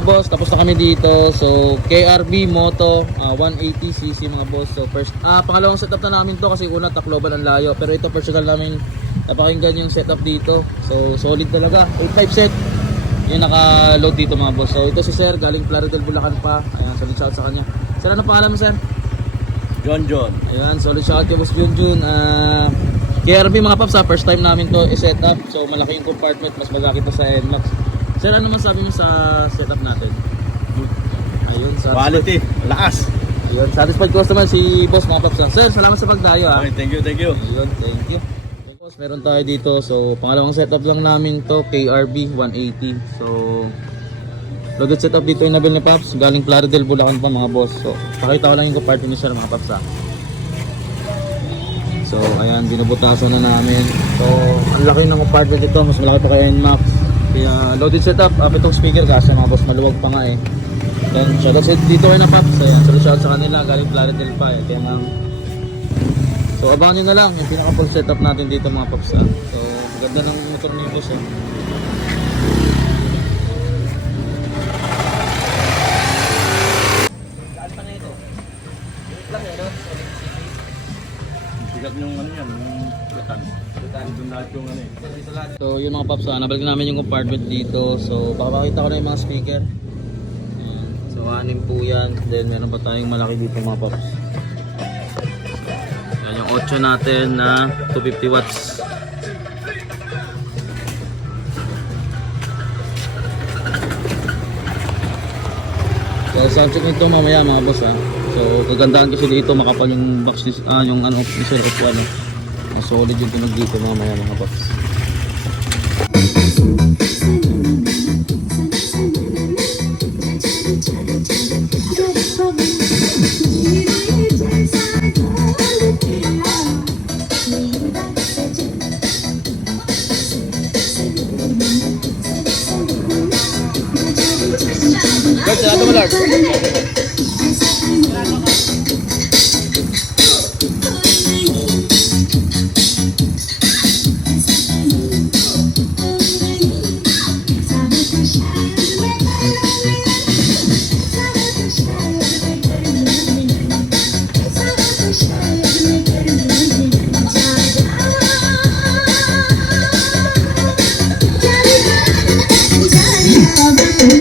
mga boss, tapos na kami dito. So, KRB Moto, ah, 180cc mga boss. So, first, ah, pangalawang setup na namin to kasi una Tacloban ang layo. Pero ito personal namin napakinggan yung setup dito. So, solid talaga. 8.5 set. Yung naka-load dito mga boss. So, ito si Sir, galing Plaridel, Bulacan pa. Ayan, solid shout sa kanya. Sir, ano pangalan mo, Sir? John John. Ayan, solid shout kay Boss Junjun. Ah, KRB mga paps, ha, first time namin to i-set up. So, malaki yung compartment, mas malaki to sa NMAX. Sir, ano masabi mo sa setup natin? Ayun, sa Quality. Lakas. Ayun, satisfied customer si Boss mga paps. Sir, salamat sa pagdayo ha. Okay, thank you, thank you. Ayun, thank you. Boss, meron tayo dito. So, pangalawang setup lang namin to, KRB 180. So, loaded setup dito yung nabil ni Paps. Galing Plaridel, Bulacan pa mga boss. So, pakita ko lang yung compartment ni Sir mga Paps ha. So, ayan, binubutasan na namin. So, ang laki ng compartment ito. Mas malaki pa kay NMAX. Kaya, loaded setup. Up itong speaker kasi mga boss, maluwag pa nga eh. Then, shoutout sa dito na Paps. Ayan, so shoutout sa kanila. Galing Plaridel pa eh. Kaya nga, So abangan nyo na lang yung pinaka full setup natin dito mga paps ah. So ganda ng motor ni boss eh. Sigat yung ano yan, yung gatan. Doon lahat yung ano eh. So yun mga paps ah, nabalik namin yung compartment dito. So baka makita ko na yung mga speaker. So anim po yan. Then meron pa tayong malaki dito mga paps. Yan yung 8 natin na 250 watts. So sound check nito mamaya mga boss ah. So kagandahan kasi dito makapal yung box ni ah, yung ano ni Sir Opo ano. Mas solid yung tunog dito mamaya mga. Guys, ano mo Lord? ಕಾಣದ